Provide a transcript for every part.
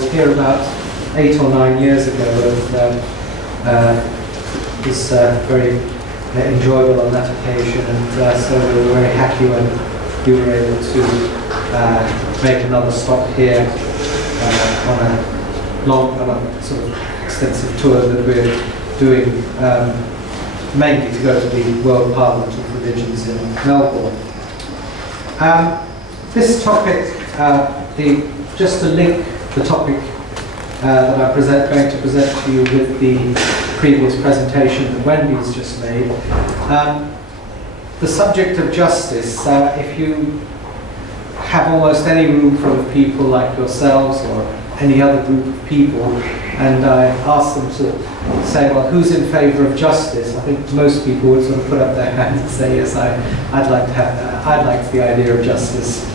was here about 8 or 9 years ago, and it was very enjoyable on that occasion, and so we were very happy when we were able to make another stop here on a sort of extensive tour that we're doing, mainly to go to the World Parliament of Religions in Melbourne. This topic, just to link the topic that I'm going to present to you with the previous presentation that Wendy's just made. The subject of justice, if you have almost any room full of people like yourselves or any other group of people, and I ask them to say, well, who's in favour of justice? I think most people would sort of put up their hands and say, yes, I'd like the idea of justice.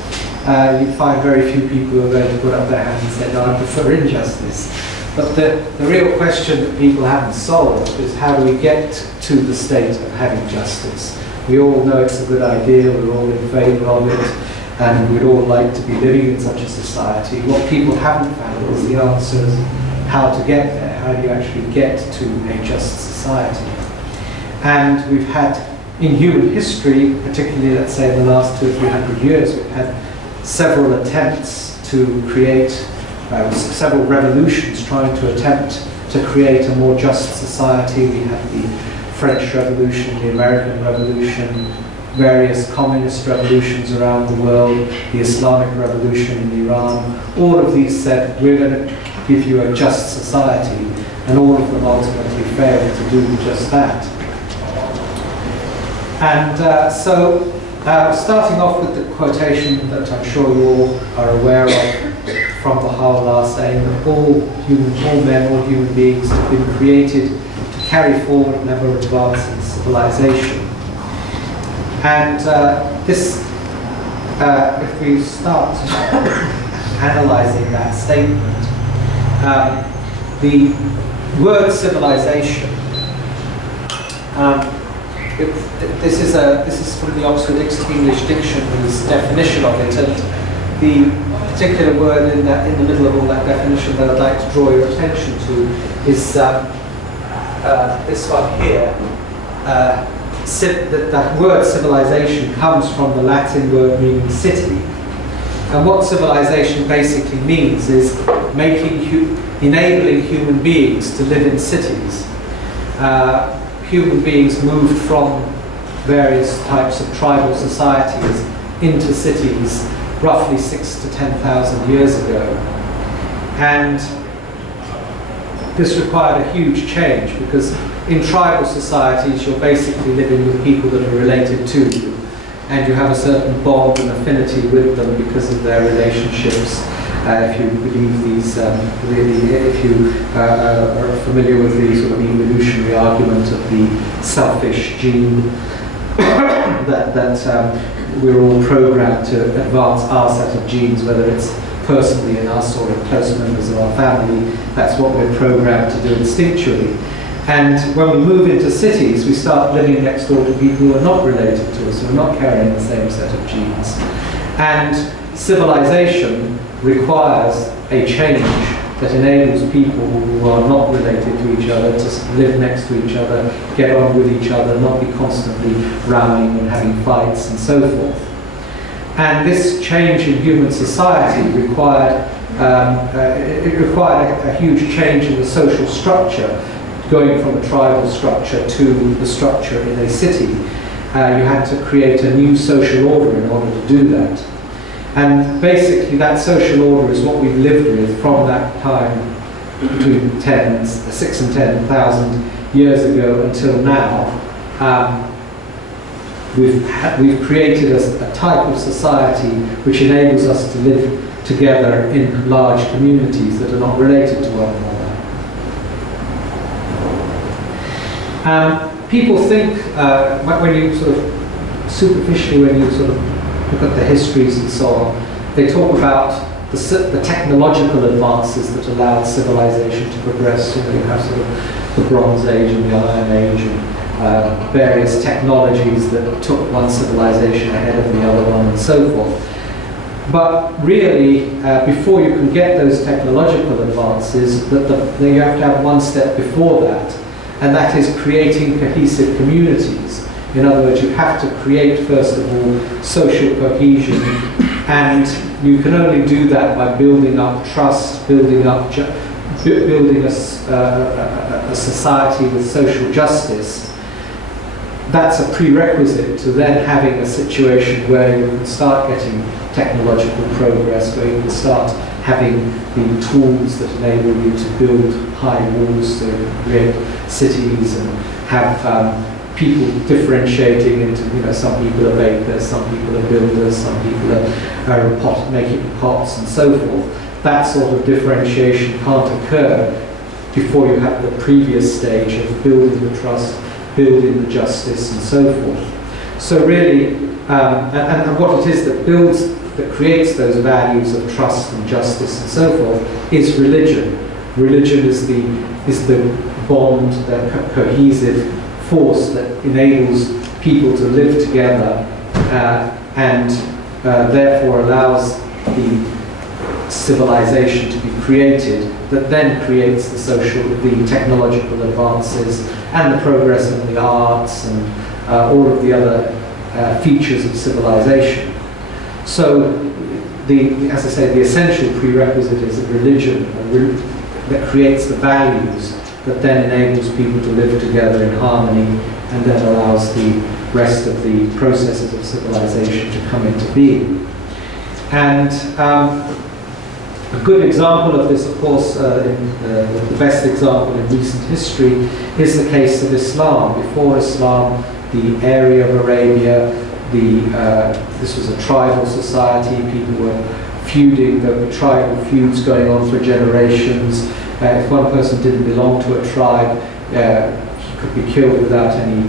You'd find very few people who are going to put up their hands and say, no, I prefer injustice. But the real question that people haven't solved is, how do we get to the state of having justice? We all know it's a good idea, we're all in favour of it, and we'd all like to be living in such a society. What people haven't found is the answers how to get there. How do you actually get to a just society? And we've had, in human history, particularly, let's say, in the last 200 or 300 years, we've had several attempts to create, several revolutions trying to attempt to create a more just society. We had the French Revolution, the American Revolution, various communist revolutions around the world, the Islamic Revolution in Iran. All of these said, we're going to give you a just society, and all of them ultimately failed to do just that. And starting off with the quotation that I'm sure you all are aware of from Baha'i, saying that all men, all human beings have been created to carry forward and ever advance in civilization. And if we start analysing that statement, the word civilization, this is from the Oxford English Dictionary's definition of it, and the particular word in the middle of all that definition that I'd like to draw your attention to is this one here. That word civilization comes from the Latin word meaning city. And what civilization basically means is enabling human beings to live in cities. Human beings moved from various types of tribal societies into cities roughly 6,000 to 10,000 years ago. And this required a huge change, because in tribal societies you're basically living with people that are related to you, and you have a certain bond and affinity with them because of their relationships. If you believe these, if you are familiar with the sort of evolutionary argument of the selfish gene, that we're all programmed to advance our set of genes, whether it's personally in us or in close members of our family. That's what we're programmed to do instinctually. And when we move into cities, we start living next door to people who are not related to us, who are not carrying the same set of genes. And civilization requires a change that enables people who are not related to each other to live next to each other, get on with each other, not be constantly rowing and having fights and so forth. And this change in human society required a huge change in the social structure, going from a tribal structure to the structure in a city. You had to create a new social order in order to do that. And basically that social order is what we've lived with from that time between 6 and 10,000 years ago until now. We've created a type of society which enables us to live together in large communities that are not related to one another. People think, when you sort of superficially, when you sort of look at the histories and so on, they talk about the technological advances that allowed civilization to progress. You know, you have sort of the Bronze Age and the Iron Age, and various technologies that took one civilization ahead of the other one, and so forth. But really, before you can get those technological advances, you have to have one step before that, and that is creating cohesive communities. In other words, you have to create, first of all, social cohesion, and you can only do that by building up trust, building a society with social justice. That's a prerequisite to then having a situation where you can start getting technological progress, where you can start having the tools that enable you to build high walls, to create cities, and have people differentiating into, some people are bakers, some people are builders, some people are making pots, and so forth. That sort of differentiation can't occur before you have the previous stage of building the trust, building the justice, and so forth. So really, and what it is that creates those values of trust and justice and so forth is religion. Religion is the bond, the cohesive force that enables people to live together and therefore allows the civilization to be created, that then creates the technological advances and the progress in the arts and all of the other features of civilization. So, as I say, the essential prerequisite is a religion that creates the values that then enables people to live together in harmony and then allows the rest of the processes of civilization to come into being. And a good example of this, of course, the best example in recent history is the case of Islam. Before Islam, the area of Arabia, this was a tribal society. People were feuding. There were tribal feuds going on for generations. If one person didn't belong to a tribe, he could be killed without any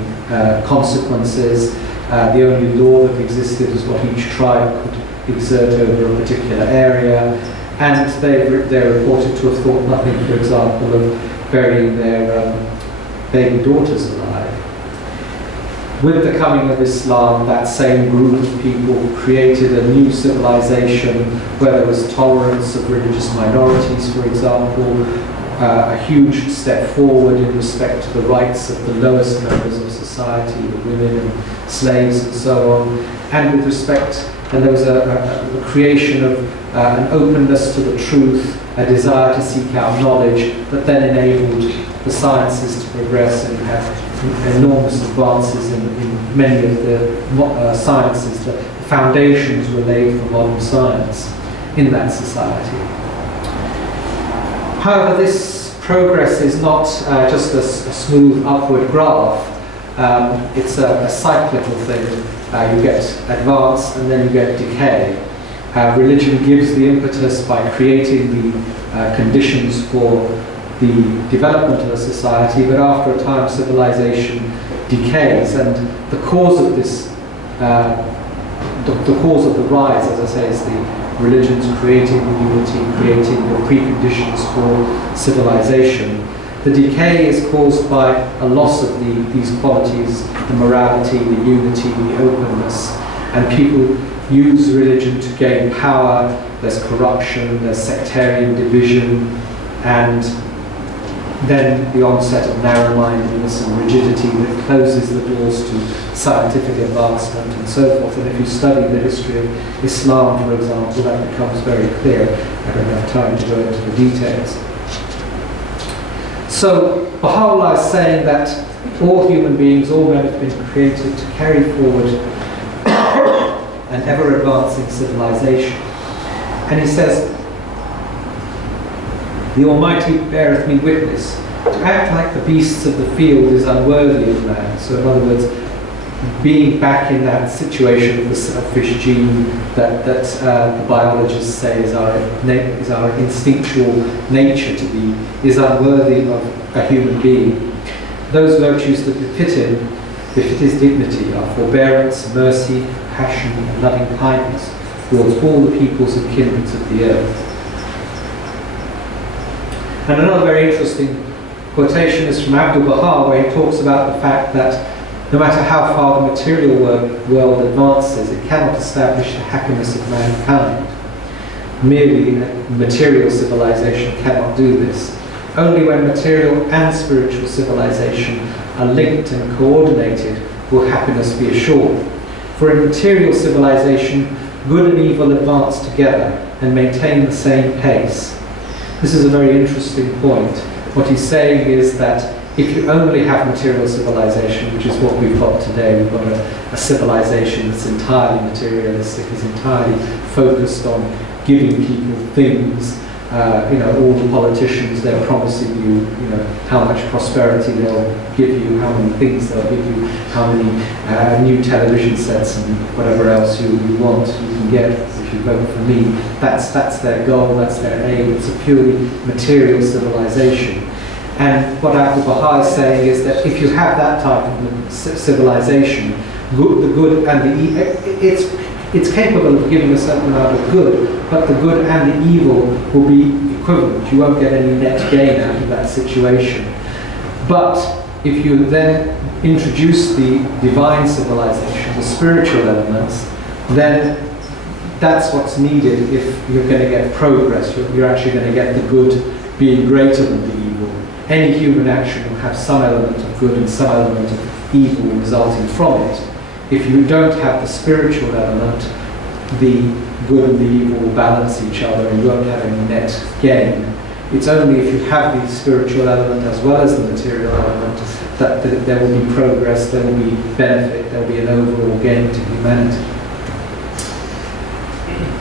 consequences. The only law that existed was what each tribe could exert over a particular area. And they're reported to have thought nothing, for example, of burying their baby daughters alive. With the coming of Islam, that same group of people created a new civilization where there was tolerance of religious minorities, for example, a huge step forward in respect to the rights of the lowest members of society, the women and slaves and so on, and with respect, and there was a creation of an openness to the truth, a desire to seek out knowledge that then enabled the sciences to progress and have enormous advances in many of the sciences. The foundations were laid for modern science in that society. However, this progress is not just a smooth upward graph. It's a cyclical thing. You get advance and then you get decay. Religion gives the impetus by creating the conditions for the development of a society, but after a time civilization decays, and the cause of this, the cause of the rise, as I say, is the religions creating the unity, creating the preconditions for civilization. The decay is caused by a loss of these qualities, the morality, the unity, the openness, and people use religion to gain power. There's corruption, there's sectarian division, and then the onset of narrow-mindedness and rigidity that closes the doors to scientific advancement and so forth. And if you study the history of Islam, for example, that becomes very clear. I don't have time to go into the details. So Baha'u'llah is saying that all human beings, all men have been created to carry forward an ever-advancing civilization. And he says, "The Almighty beareth me witness, to act like the beasts of the field is unworthy of man." So in other words, being back in that situation of the selfish gene that the biologists say is our instinctual nature to be, is unworthy of a human being. Those virtues that befit his dignity are forbearance, mercy, passion, and loving kindness towards all the peoples and kindreds of the earth. And another very interesting quotation is from Abdul Baha, where he talks about the fact that No matter how far the material world advances, it cannot establish the happiness of mankind. Merely a material civilization cannot do this. Only when material and spiritual civilization are linked and coordinated will happiness be assured. For in material civilization, good and evil advance together and maintain the same pace. This is a very interesting point. What he's saying is that if you only have material civilization, which is what we've got today, we've got a civilization that's entirely materialistic, is entirely focused on giving people things. All the politicians, they're promising you, how much prosperity they'll give you, how many things they'll give you, how many new television sets and whatever else you want, you can get if you vote for me. That's their goal, that's their aim. It's a purely material civilization. And what the Baha'i is saying is that if you have that type of civilization, the good and the evil, it's capable of giving a certain amount of good, but the good and the evil will be equivalent. You won't get any net gain out of that situation. But if you then introduce the divine civilization, the spiritual elements, then that's what's needed if you're going to get progress. You're actually going to get the good being greater than the evil. Any human action will have some element of good and some element of evil resulting from it. If you don't have the spiritual element, the good and the evil will balance each other and you won't have any net gain. It's only if you have the spiritual element as well as the material element that there will be progress, there will be benefit, there will be an overall gain to humanity.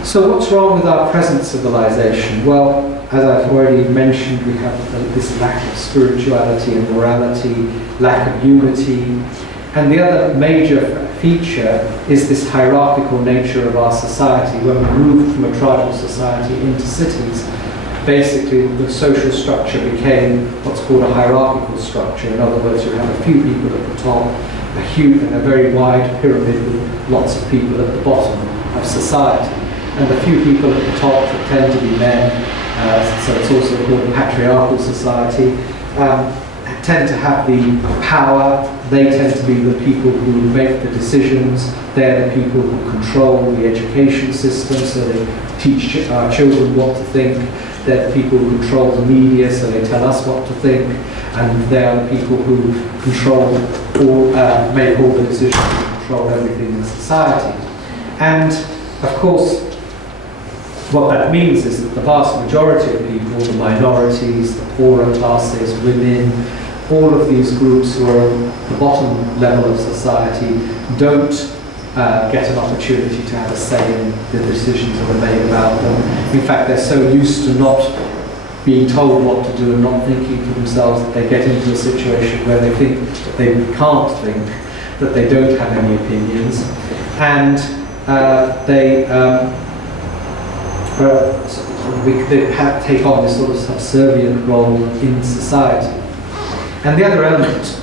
So what's wrong with our present civilization? Well, as I've already mentioned, we have this lack of spirituality and morality, lack of unity. And the other major feature is this hierarchical nature of our society. When we moved from a tribal society into cities, basically the social structure became what's called a hierarchical structure. In other words, you have a few people at the top, a huge and a very wide pyramid with lots of people at the bottom of society. And the few people at the top that tend to be men, so it's also called a patriarchal society, tend to have the power. They tend to be the people who make the decisions. They're the people who control the education system, so they teach our children what to think. They're the people who control the media, so they tell us what to think. And they're the people who control make all the decisions and control everything in society. And of course, what that means is that the vast majority of people, the minorities, the poorer classes, women, all of these groups who are at the bottom level of society don't get an opportunity to have a say in the decisions that are made about them. In fact, they're so used to not being told what to do and not thinking for themselves that they get into a situation where they think that they can't think, that they don't have any opinions, and they take on this sort of subservient role in society. And the other element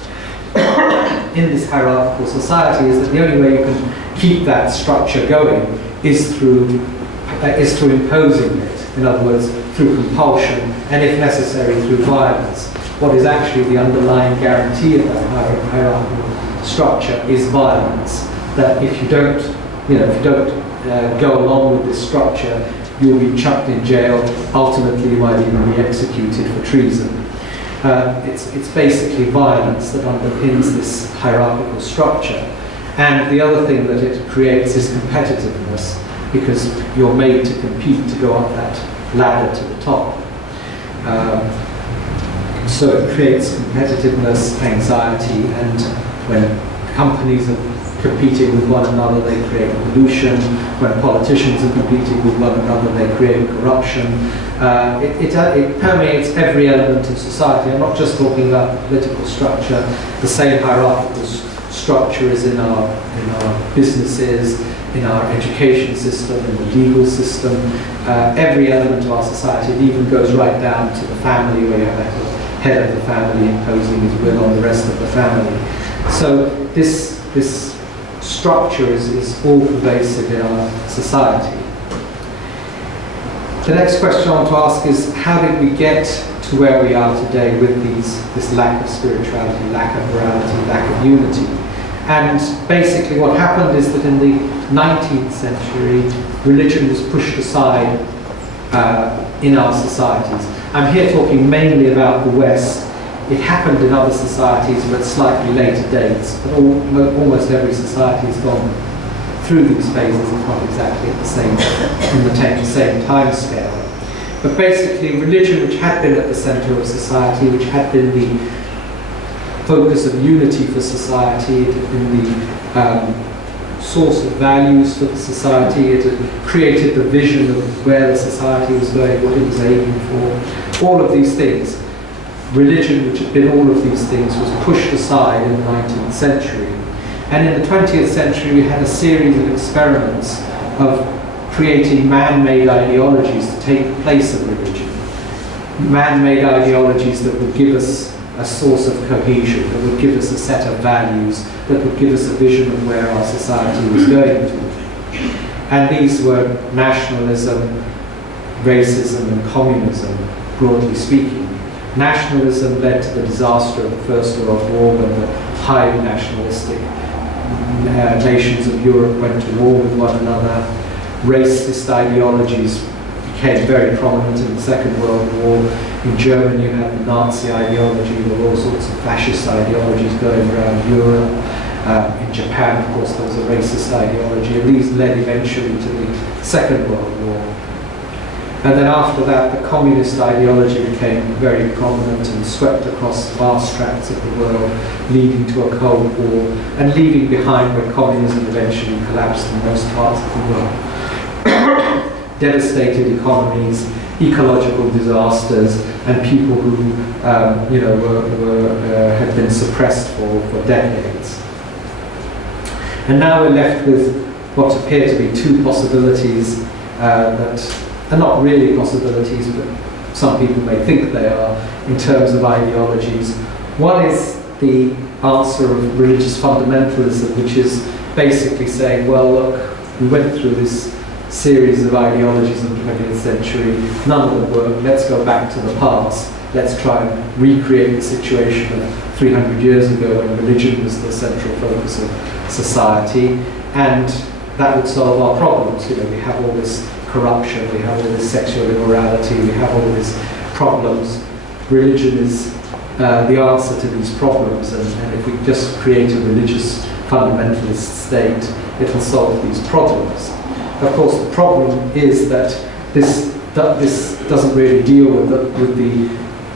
in this hierarchical society is that the only way you can keep that structure going is through imposing it. In other words, through compulsion, and if necessary, through violence. What is actually the underlying guarantee of that hierarchical structure is violence. That if you don't, go along with this structure, you'll be chucked in jail. Ultimately, you might even be executed for treason. It's basically violence that underpins this hierarchical structure. And the other thing that it creates is competitiveness, because you're made to compete to go up that ladder to the top. So it creates competitiveness, anxiety, and when companies are competing with one another, they create pollution. When politicians are competing with one another, they create corruption. It permeates every element of society. I'm not just talking about the political structure. The same hierarchical structure is in our businesses, in our education system, in the legal system. Every element of our society. It even goes right down to the family, where you have the head of the family imposing his will on the rest of the family. So this structure is all pervasive in our society. The next question I want to ask is, how did we get to where we are today with this lack of spirituality, lack of morality, lack of unity? And basically what happened is that in the 19th century, religion was pushed aside in our societies. I'm here talking mainly about the West. It happened in other societies but slightly later dates, but almost every society has gone through these phases, and not exactly at the same time scale. But basically, religion, which had been at the centre of society, which had been the focus of unity for society, it had been the source of values for the society, it had created the vision of where the society was going, what it was aiming for, all of these things. Religion, which had been all of these things, was pushed aside in the 19th century. And in the 20th century, we had a series of experiments of creating man-made ideologies to take the place of religion. Man-made ideologies that would give us a source of cohesion, that would give us a set of values, that would give us a vision of where our society was going to. And these were nationalism, racism, and communism, broadly speaking. Nationalism led to the disaster of the First World War, when the highly nationalistic nations of Europe went to war with one another. Racist ideologies became very prominent in the Second World War. In Germany, you had the Nazi ideology, there were all sorts of fascist ideologies going around Europe. In Japan, of course, there was a racist ideology, and these led eventually to the Second World War. And then after that, the communist ideology became very prominent and swept across vast tracts of the world, leading to a Cold War, and leaving behind where communism eventually collapsed in most parts of the world. Devastated economies, ecological disasters, and people who had been suppressed for decades. And now we're left with what appear to be two possibilities that are not really possibilities, but some people may think they are, in terms of ideologies. One is the answer of religious fundamentalism, which is basically saying, well, look, we went through this series of ideologies in the 20th century, none of them work, let's go back to the past, let's try and recreate the situation of 300 years ago when religion was the central focus of society, and that would solve our problems. You know, we have all this corruption, we have all this sexual immorality, we have all these problems. Religion is the answer to these problems, and if we just create a religious fundamentalist state, it will solve these problems. Of course, the problem is that this doesn't really deal with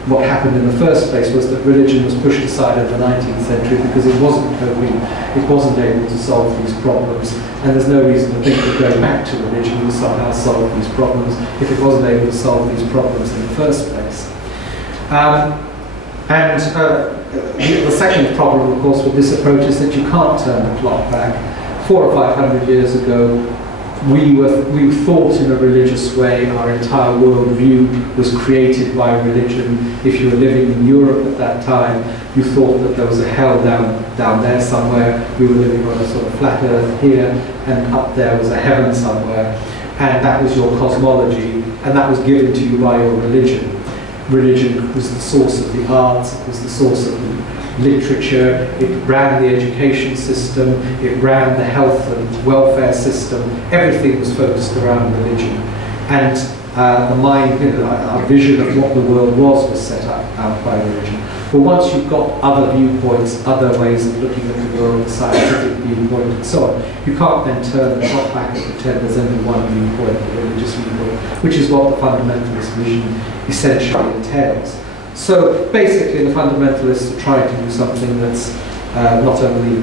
what happened in the first place, was that religion was pushed aside in the 19th century because it wasn't able to solve these problems, and there's no reason to think that going back to religion will somehow solve these problems if it wasn't able to solve these problems in the first place. The second problem, of course, with this approach is that you can't turn the clock back. 400 or 500 years ago, we thought in a religious way. Our entire worldview was created by religion. If you were living in Europe at that time, you thought that there was a hell down there somewhere. We were living on a sort of flat earth here, and up there was a heaven somewhere. And that was your cosmology, and that was given to you by your religion. Religion was the source of the arts, it was the source of the literature, it ran the education system, it ran the health and welfare system. Everything was focused around religion. And the mind, our vision of what the world was set out by religion. But once you've got other viewpoints, other ways of looking at the world, the scientific viewpoint and so on, you can't then turn the clock back and pretend there's only one viewpoint, the religious viewpoint, which is what the fundamentalist vision essentially entails. So basically the fundamentalists are trying to do something that's not only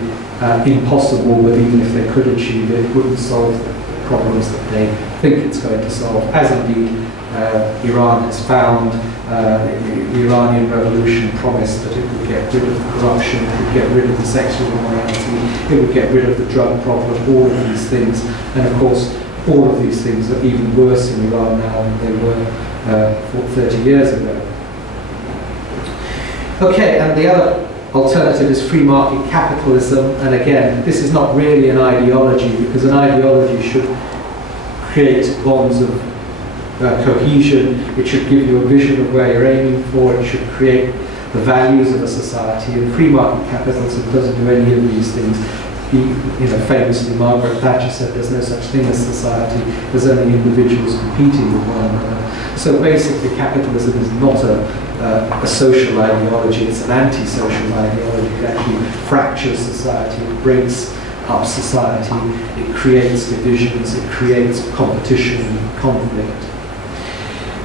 impossible, but even if they could achieve it, it wouldn't solve the problems that they think it's going to solve, as indeed Iran has found. The Iranian revolution promised that it would get rid of the corruption, it would get rid of the sexual immorality, it would get rid of the drug problem, all of these things. And of course, all of these things are even worse in Iran now than they were 30 years ago. Okay, and the other alternative is free market capitalism. And again, this is not really an ideology, because an ideology should create bonds of cohesion. It should give you a vision of where you're aiming for. It should create the values of a society, and free market capitalism doesn't do any of these things. Famously, Margaret Thatcher said there's no such thing as society, there's only individuals competing with one another. So basically, capitalism is not a social ideology, it's an anti-social ideology. It actually fractures society, it breaks up society, it creates divisions, it creates competition and conflict.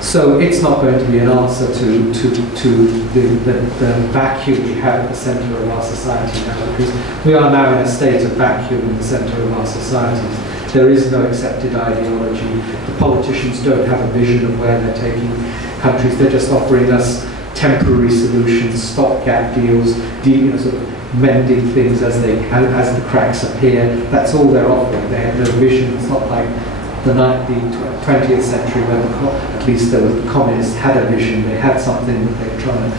So it's not going to be an answer to the vacuum we have at the centre of our society now, because we are now in a state of vacuum in the centre of our societies. There is no accepted ideology. The politicians don't have a vision of where they're taking countries. They're just offering us temporary solutions, stopgap deals, sort of mending things as the cracks appear. That's all they're offering. They have no vision. It's not like the 20th century when at least the communists had a vision. They had something that they were trying to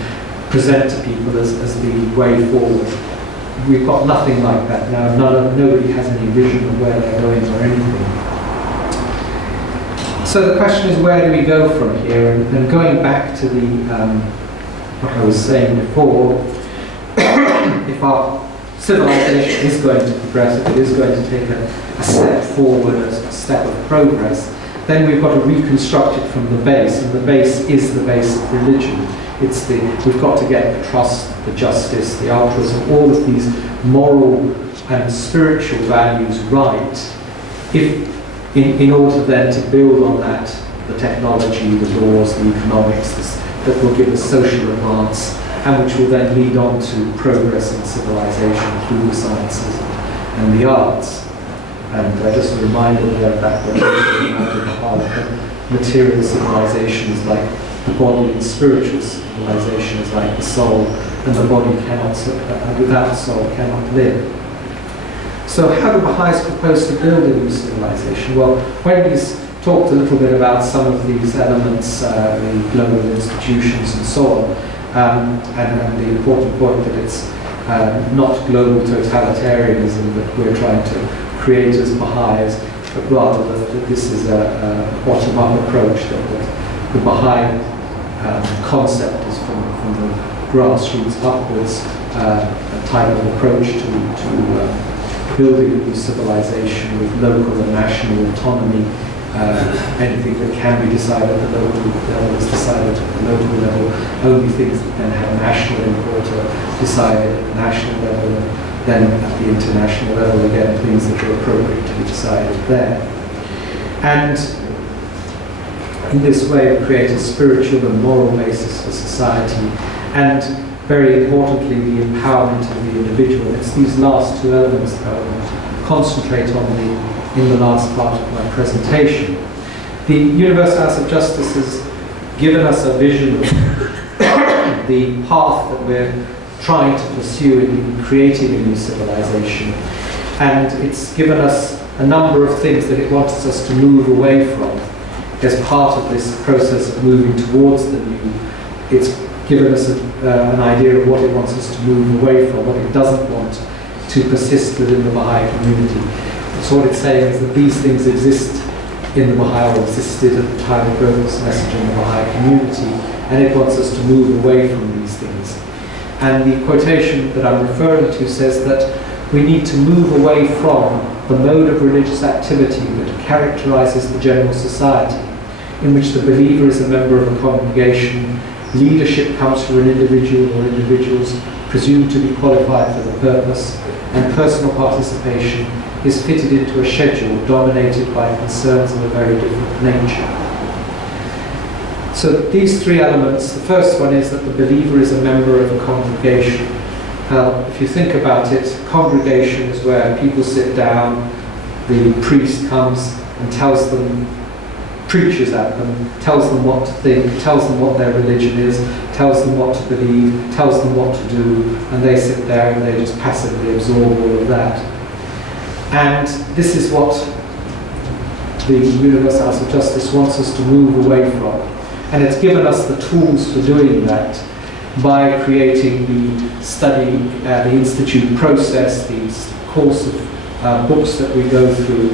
present to people as the way forward. We've got nothing like that now. Nobody has any vision of where they're going or anything. So the question is, where do we go from here? And going back to the what I was saying before, if our civilization is going to progress, if it is going to take a step forward, a step of progress, then we've got to reconstruct it from the base, and the base is the base of religion. We've got to get the trust, the justice, the altruism, all of these moral and spiritual values right, in order then to build on that, the technology, the laws, the economics, that will give us social advance, and which will then lead on to progress in civilization through the sciences and the arts. And just a reminder there of that, material civilizations like the body, and spiritual civilization is like the soul, and the body cannot, without the soul, cannot live. So how do Baha'is propose to build a new civilization? Well, Wendy's talked a little bit about some of these elements, the global institutions and so on, and the important point that it's not global totalitarianism that we're trying to create as Baha'is, but rather that this is a bottom-up approach, that the Baha'i concept is from the grassroots upwards, a type of approach to building a new civilization with local and national autonomy. Anything that can be decided at the local level is decided at the local level. Only things that then have national import are decided at the national level, and then at the international level again, things that are appropriate to be decided there. And in this way, we create a spiritual and moral basis for society, and very importantly, the empowerment of the individual. It's these last two elements that I will concentrate on in the last part of my presentation. The Universal House of Justice has given us a vision of the path that we're trying to pursue in creating a new civilization, and it's given us a number of things that it wants us to move away from as part of this process of moving towards the new. It's given us an idea of what it wants us to move away from, what it doesn't want to persist within the Baha'i community. So what it's saying is that these things exist in the Baha'i, or existed at the time it wrote this message in the Baha'i community, and it wants us to move away from these things. And the quotation that I'm referring to says that we need to move away from the mode of religious activity that characterizes the general society, in which the believer is a member of a congregation, leadership comes from an individual or individuals presumed to be qualified for the purpose, and personal participation is fitted into a schedule dominated by concerns of a very different nature. So these three elements, the first one is that the believer is a member of a congregation. If you think about it, congregation is where people sit down, the priest comes and tells them, preaches at them, tells them what to think, tells them what their religion is, tells them what to believe, tells them what to do, and they sit there and they just passively absorb all of that. And this is what the Universal House of Justice wants us to move away from. And it's given us the tools for doing that by creating the study, the institute process, the course of books that we go through,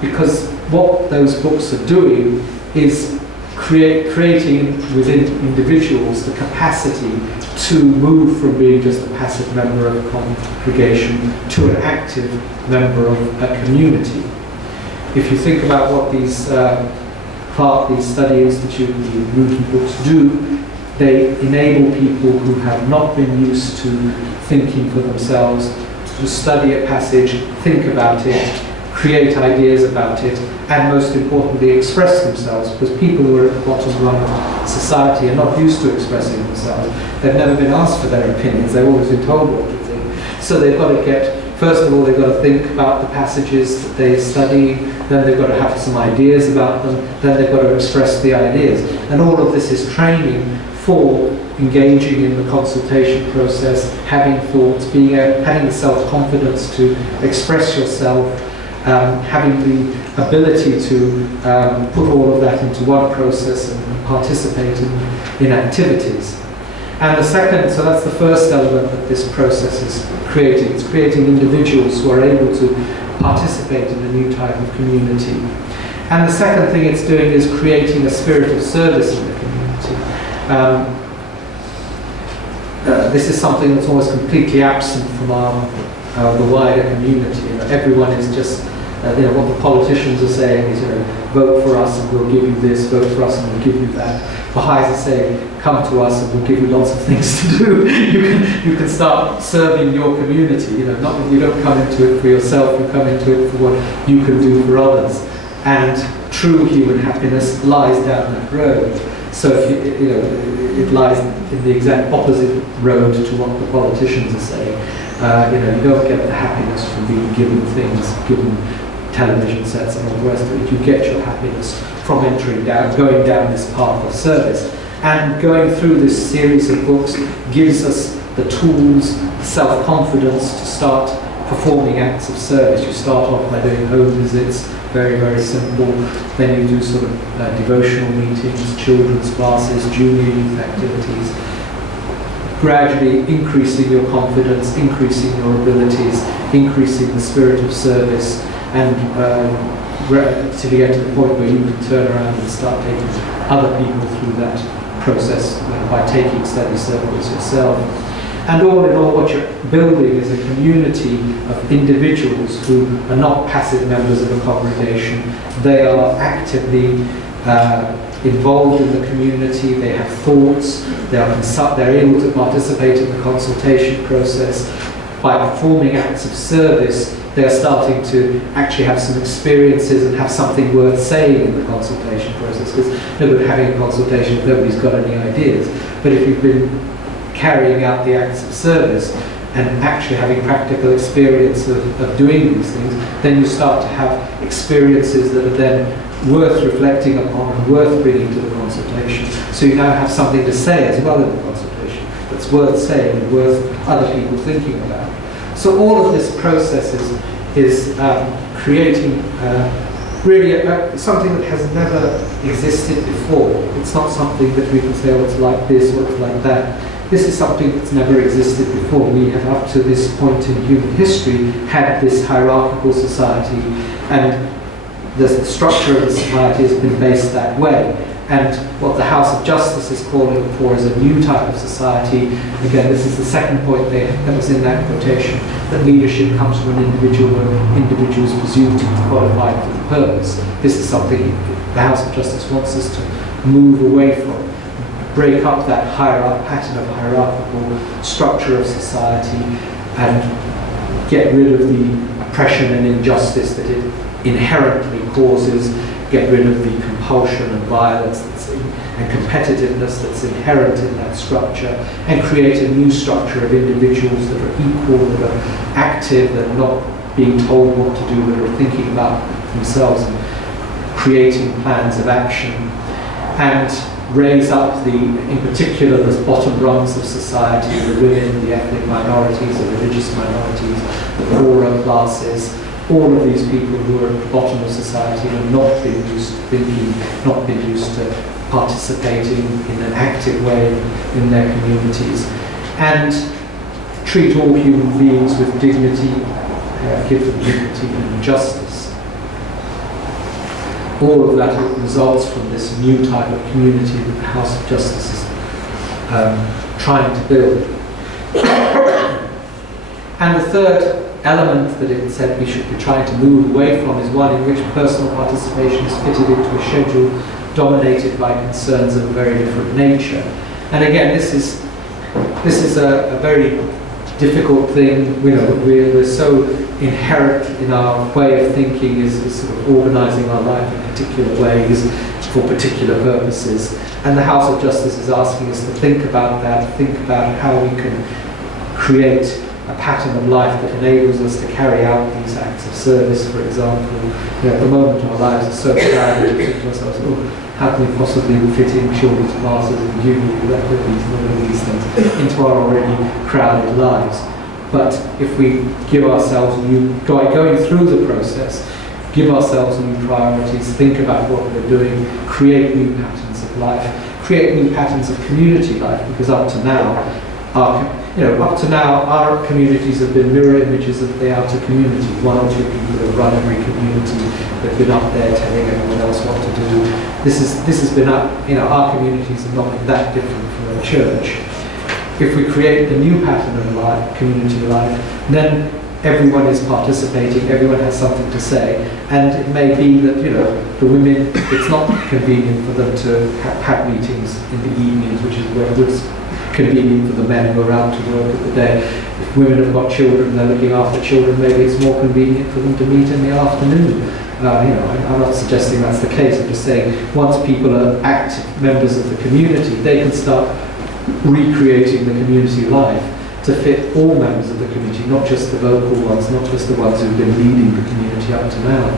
because what those books are doing is creating within individuals the capacity to move from being just a passive member of a congregation to an active member of a community. If you think about what these Study Institute, the movement books do, they enable people who have not been used to thinking for themselves to study a passage, think about it, create ideas about it, and most importantly express themselves, because people who are at the bottom rung of society are not used to expressing themselves. They've never been asked for their opinions, they've always been told what to think. So they've got to first of all, they've got to think about the passages that they study, then they've got to have some ideas about them, then they've got to express the ideas. And all of this is training for engaging in the consultation process, having thoughts, having the self-confidence to express yourself, having the ability to put all of that into one process and participate in activities. And the second, so that's the first element that this process is creating. It's creating individuals who are able to participate in a new type of community. And the second thing it's doing is creating a spirit of service in the community. This is something that's almost completely absent from the wider community. You know, everyone is just, what the politicians are saying is, vote for us and we'll give you this, vote for us and we'll give you that. Baha'is are saying, come to us and we'll give you lots of things to do. You can start serving your community. You don't come into it for yourself, you come into it for what you can do for others. And true human happiness lies down that road. So if it lies in the exact opposite road to what the politicians are saying. You don't get the happiness from being given things, given television sets and all the rest of it. You get your happiness from going down this path of service. And going through this series of books gives us the tools, the self-confidence to start performing acts of service. You start off by doing home visits, very, very simple. Then you do sort of devotional meetings, children's classes, junior youth activities. Gradually increasing your confidence, increasing your abilities, increasing the spirit of service, and to get to the point where you can turn around and start taking other people through that process by taking study circles yourself. And all in all, what you're building is a community of individuals who are not passive members of a congregation. They are actively involved in the community, they have thoughts, they're able to participate in the consultation process. By performing acts of service, they're starting to actually have some experiences and have something worth saying in the consultation process, because nobody having a consultation, nobody's got any ideas. But if you've been carrying out the acts of service and actually having practical experience of doing these things, then you start to have experiences that are then worth reflecting upon and worth bringing to the consultation. So you now have something to say as well in the consultation that's worth saying and worth other people thinking about. So all of this process is creating really something that has never existed before. It's not something that we can say, oh, it's like this or it's like that. This is something that's never existed before. We have, up to this point in human history, had this hierarchical society, and the structure of the society has been based that way. And what the House of Justice is calling for is a new type of society. Again, this is the second point that was in that quotation, that leadership comes from an individual where individuals presumed to be qualified for the purpose. This is something the House of Justice wants us to move away from. Break up that pattern of hierarchical structure of society and get rid of the oppression and injustice that it inherently causes, get rid of the compulsion and violence and competitiveness that's inherent in that structure, and create a new structure of individuals that are equal, that are active, that are not being told what to do, that are thinking about themselves and creating plans of action, and raise up in particular, the bottom rungs of society, the women, the ethnic minorities, the religious minorities, the poorer classes, all of these people who are at the bottom of society and not been used to thinking, not been used to participating in an active way in their communities, and treat all human beings with dignity, give them dignity and justice. all of that results from this new type of community that the House of Justice is trying to build. And the third element that it said we should be trying to move away from is one in which personal participation is fitted into a schedule dominated by concerns of a very different nature. And again, this is a very difficult thing. You know, we're so inherent in our way of thinking is sort of organising our life in particular ways for particular purposes. And the House of Justice is asking us to think about that, think about how we can create a pattern of life that enables us to carry out these acts of service, for example. You know, at the moment our lives are so crowded, we think to ourselves, oh, how can we possibly fit in children's classes and uni, these things into our already crowded lives. But if we give ourselves going through the process, give ourselves new priorities, think about what we're doing, create new patterns of life, create new patterns of community life, because up to now, our communities have been mirror images of the outer community. One or two people have run every community, they've been up there telling everyone else what to do. This has been our communities are not that different from a church. If we create the new pattern of life, community life, then everyone is participating, everyone has something to say, and it may be that, you know, the women, it's not convenient for them to have meetings in the evenings, which is where it's convenient for the men who are out to work at the day. If women have got children, they're looking after children, maybe it's more convenient for them to meet in the afternoon. I'm not suggesting that's the case, I'm just saying once people are active members of the community, they can start recreating the community life to fit all members of the community, not just the vocal ones, not just the ones who've been leading the community up to now.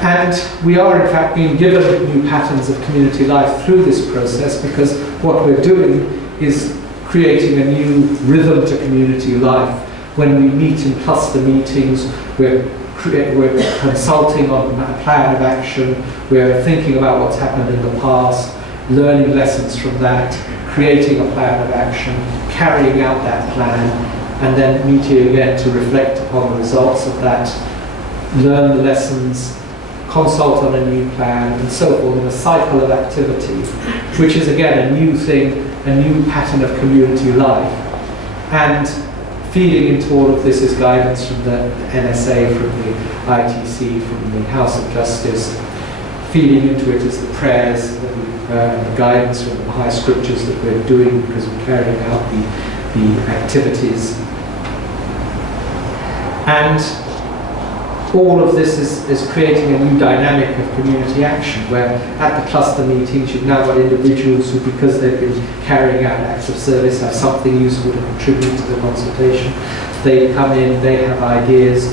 And we are in fact being given new patterns of community life through this process, because what we're doing is creating a new rhythm to community life. When we meet in cluster meetings, we're consulting on a plan of action, we're thinking about what's happened in the past, learning lessons from that, creating a plan of action, carrying out that plan, and then meeting again to reflect upon the results of that, learn the lessons, consult on a new plan, and so forth, in a cycle of activity, which is again a new thing, a new pattern of community life. And feeding into all of this is guidance from the NSA, from the ITC, from the House of Justice. Feeding into it is the prayers and the guidance from the Baha'i scriptures that we're doing because we're carrying out the activities. And all of this is creating a new dynamic of community action, where at the cluster meetings you've now got individuals who, because they've been carrying out acts of service, have something useful to contribute to the consultation. They come in, they have ideas,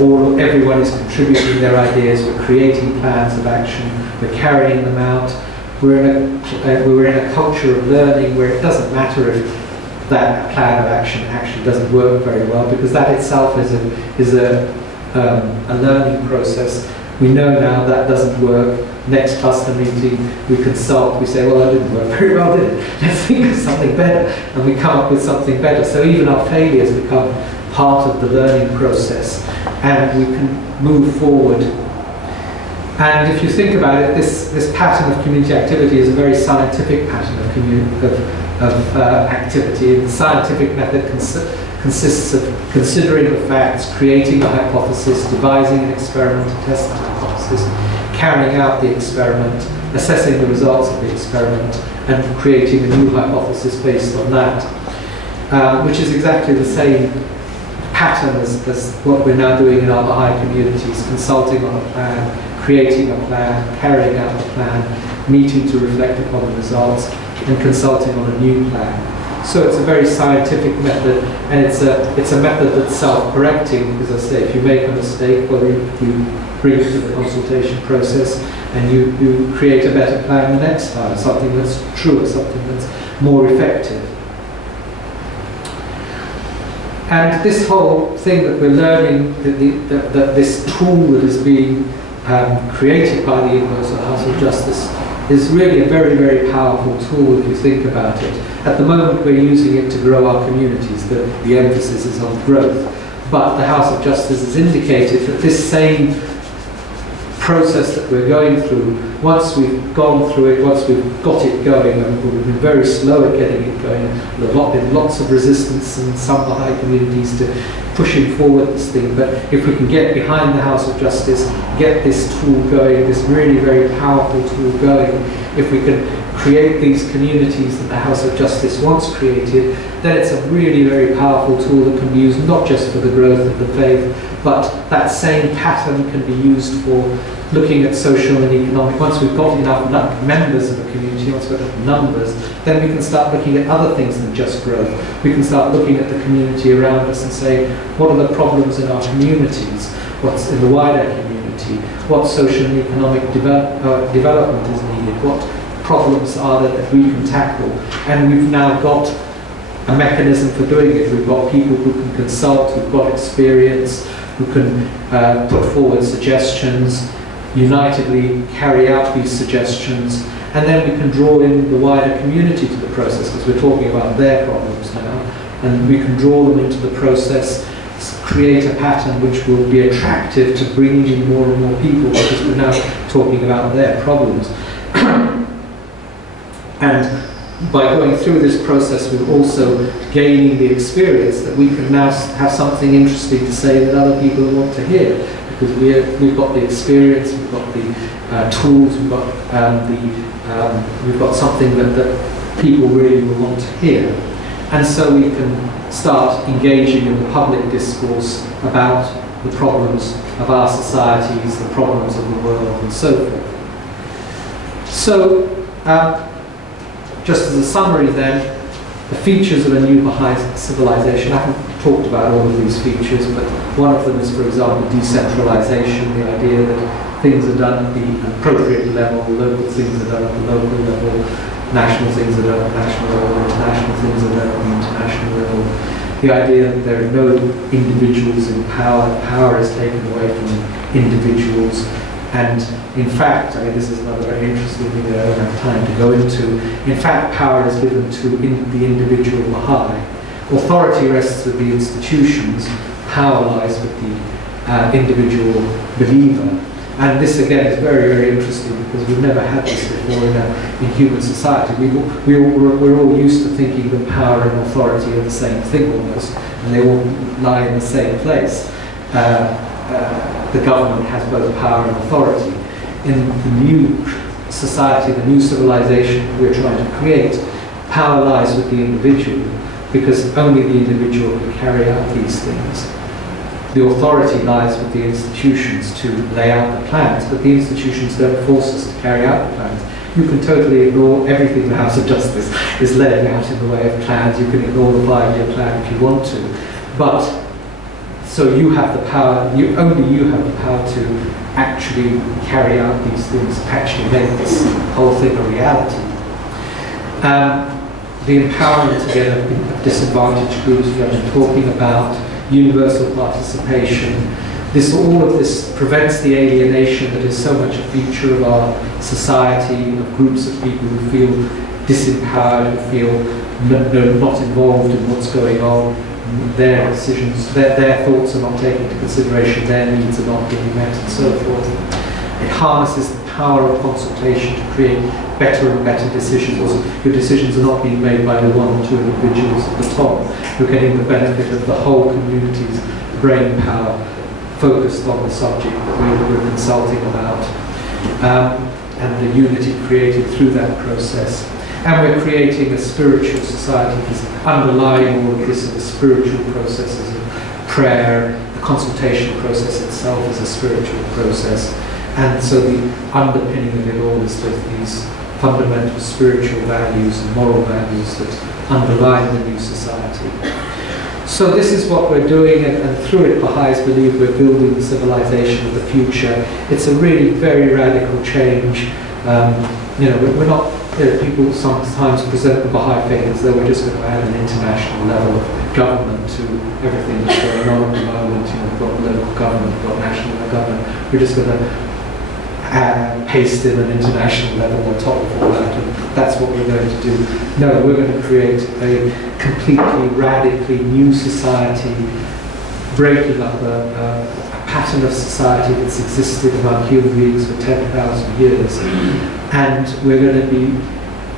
everyone is contributing their ideas, we're creating plans of action, we're carrying them out. We're in a culture of learning where it doesn't matter if that plan of action actually doesn't work very well, because that itself is a learning process. We know now that doesn't work. Next cluster meeting, we consult, we say, well, that didn't work very well, did it? Let's think of something better, and we come up with something better. So even our failures become part of the learning process, and we can move forward. And if you think about it, this pattern of community activity is a very scientific pattern of activity. The scientific method consists of considering the facts, creating a hypothesis, devising an experiment to test the hypothesis, carrying out the experiment, assessing the results of the experiment, and creating a new hypothesis based on that, which is exactly the same pattern as what we're now doing in our Baha'i communities, consulting on a plan, creating a plan, carrying out the plan, meeting to reflect upon the results, and consulting on a new plan. So it's a very scientific method, and it's a method that's self-correcting, because I say if you make a mistake, well, you bring it to the consultation process, and you create a better plan the next time, something that's truer, something that's more effective. And this whole thing that we're learning, that this tool that is being created by the Universal House of Justice is really a very, very powerful tool if you think about it. At the moment we're using it to grow our communities, the emphasis is on growth. But the House of Justice has indicated that this same process that we're going through, once we've gone through it, once we've got it going, and we've been very slow at getting it going, there's been lots of resistance in some Baha'i communities to pushing forward this thing, but if we can get behind the House of Justice, get this tool going, this really very powerful tool going, if we can create these communities that the House of Justice once created, then it's a really very powerful tool that can be used not just for the growth of the faith, but that same pattern can be used for looking at social and economic. Once we've got enough members of a community, once we've got enough numbers, then we can start looking at other things than just growth. We can start looking at the community around us and say, what are the problems in our communities? What's in the wider community? What social and economic development is needed? What problems are there that we can tackle? And we've now got a mechanism for doing it. We've got people who can consult, who've got experience, who can put forward suggestions, unitedly carry out these suggestions, and then we can draw in the wider community to the process, because we're talking about their problems now, and we can draw them into the process, create a pattern which will be attractive to bring in more and more people, because we're now talking about their problems. And by going through this process, we're also gaining the experience that we can now have something interesting to say that other people want to hear, because we've got the experience, we've got the tools, we've got something that people really will want to hear, and so we can start engaging in the public discourse about the problems of our societies, the problems of the world, and so forth. So. Just as a summary then, the features of a new Baha'i civilization. I haven't talked about all of these features, but one of them is, for example, decentralization, the idea that things are done at the appropriate level, local things are done at the local level, national things are done at the national level, international things are done at the international level. The idea that there are no individuals in power, power is taken away from individuals. And in fact, I mean, this is another very interesting thing that I don't have time to go into. In fact, power is given to the individual Baha'i. Authority rests with the institutions, power lies with the individual believer. And this again is very, very interesting, because we've never had this before in human society. We're all used to thinking that power and authority are the same thing almost, and they all lie in the same place. The government has both power and authority. In the new society, the new civilization we're trying to create, power lies with the individual, because only the individual can carry out these things. The authority lies with the institutions to lay out the plans, but the institutions don't force us to carry out the plans. You can totally ignore everything the House of Justice is laying out in the way of plans. You can ignore the 5-year plan if you want to. But so you have the power, only you have the power to actually carry out these things, actually make this whole thing a reality. The empowerment again of disadvantaged groups we have been talking about, universal participation. All of this prevents the alienation that is so much a feature of our society, of groups of people who feel disempowered, who feel not involved in what's going on. Their decisions, their thoughts are not taken into consideration, their needs are not being met, and so forth. It harnesses the power of consultation to create better and better decisions. Your decisions are not being made by the 1 or 2 individuals at the top. You're getting the benefit of the whole community's brain power focused on the subject that we're consulting about, and the unity created through that process. And we're creating a spiritual society because underlying all of this are the spiritual processes of prayer. The consultation process itself is a spiritual process. And so the underpinning of it all is these fundamental spiritual values and moral values that underlie the new society. So this is what we're doing, and through it Baha'is believe we're building the civilization of the future. It's a really very radical change. We're not. People sometimes present the Baha'i faith as though we're just going to add an international level of government to everything that's going on at the moment. We've got local government, we've got national government. We're just going to paste in an international level on top of all that, and that's what we're going to do. No, we're going to create a completely, radically new society, breaking up a pattern of society that's existed among human beings for 10,000 years, and we're going to be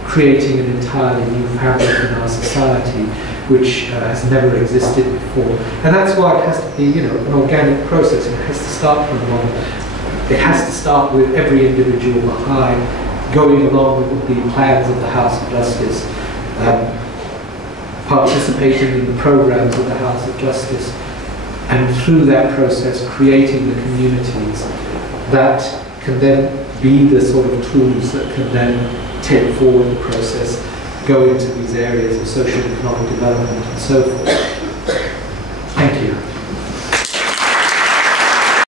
creating an entirely new fabric in our society which has never existed before. And that's why it has to be, an organic process. It has to start from one. It has to start with every individual Baha'i going along with the plans of the House of Justice, participating in the programs of the House of Justice, and through that process creating the communities that can then be the sort of tools that can then take forward the process, go into these areas of social and economic development and so forth.